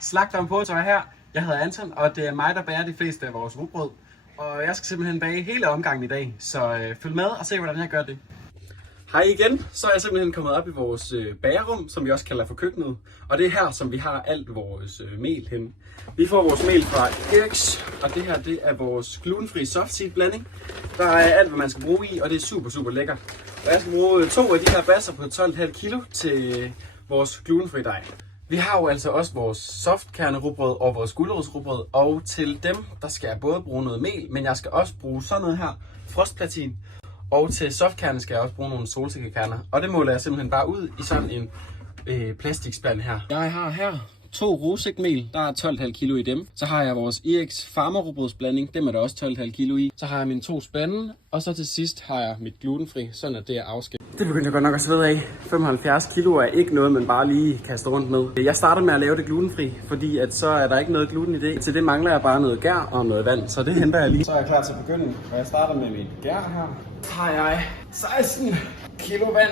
Slagteren på tøj her. Jeg hedder Anton, og det er mig, der bager de fleste af vores rugbrød. Og jeg skal simpelthen bage hele omgangen i dag, så følg med og se, hvordan jeg gør det. Hej igen, så er jeg simpelthen kommet op i vores bagerum, som vi også kalder for køkkenet. Og det er her, som vi har alt vores mel hen. Vi får vores mel fra Eriks, og det her det er vores glutenfri soft seed blanding. Der er alt, hvad man skal bruge i, og det er super lækkert. Og jeg skal bruge 2 af de her basser på 12,5 kilo til vores glutenfri dej. Vi har jo altså også vores softkernerugbrød og vores gulerodsrugbrød, og til dem, der skal jeg både bruge noget mel, men jeg skal også bruge sådan noget her, frostplatin. Og til softkerner skal jeg også bruge nogle solsikkekerner, og det måler jeg simpelthen bare ud i sådan en plastikspand her. Jeg har her 2 rosigmel, der er 12,5 kilo i dem. Så har jeg vores Eriks farmerrugbrødsblanding, dem er der også 12,5 kilo i. Så har jeg mine 2 spande, og så til sidst har jeg mit glutenfri, sådan at det er afskilt. Det begynder jeg godt nok at svede af. 75 kilo er ikke noget, man bare lige kaster rundt med. Jeg starter med at lave det glutenfri, fordi at så er der ikke noget gluten i det. Til det mangler jeg bare noget gær og noget vand, så det henter jeg lige. Så er jeg klar til at begynde, og jeg starter med mit gær her. Så har jeg 16 kilo vand.